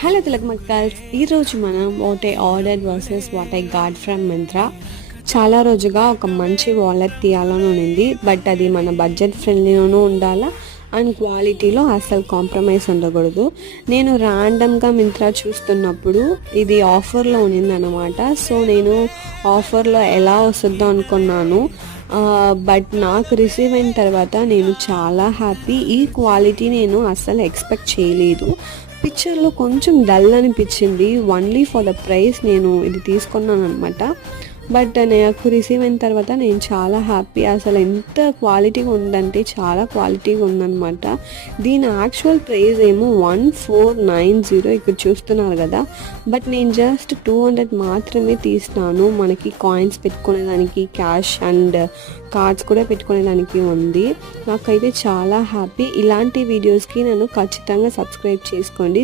Hello తిలకమక్కల్స్, ఈరోజు మనం what I ordered versus what I got from Myntra. చాలా రోజుగా ఒక మంచి వాలెట్ తీయాలని ఉండింది, బట్ అది మన బడ్జెట్ ఫ్రెండ్లీలోనూ ఉండాలా అండ్ క్వాలిటీలో అస్సలు కాంప్రమైజ్ ఉండకూడదు. నేను ర్యాండమ్గా మింత్రా చూస్తున్నప్పుడు ఇది ఆఫర్లో ఉన్నిందనమాట. సో నేను ఆఫర్లో ఎలా వస్తుందో అనుకున్నాను, బట్ నాకు రిసీవ్ అయిన తర్వాత నేను చాలా హ్యాపీ. ఈ క్వాలిటీ నేను అస్సలు ఎక్స్పెక్ట్ చేయలేదు. పిక్చర్లో కొంచెం డల్ అనిపించింది. ఓన్లీ ఫర్ ద ప్రైస్ నేను ఇది తీసుకున్నాను అనమాట. బట్ నాకు రిసీవ్ అయిన తర్వాత నేను చాలా హ్యాపీ. అసలు ఎంత క్వాలిటీగా ఉందంటే చాలా క్వాలిటీగా ఉందన్నమాట. దీని యాక్చువల్ ప్రైస్ ఏమో 1490 ఇక్కడ చూస్తున్నారు కదా. బట్ నేను జస్ట్ 200 మాత్రమే తీసినాను. మనకి కాయిన్స్ పెట్టుకునేదానికి, క్యాష్ అండ్ కార్డ్స్ కూడా పెట్టుకునేదానికి ఉంది. నాకైతే చాలా హ్యాపీ. ఇలాంటి వీడియోస్కి నన్ను ఖచ్చితంగా సబ్స్క్రైబ్ చేసుకోండి.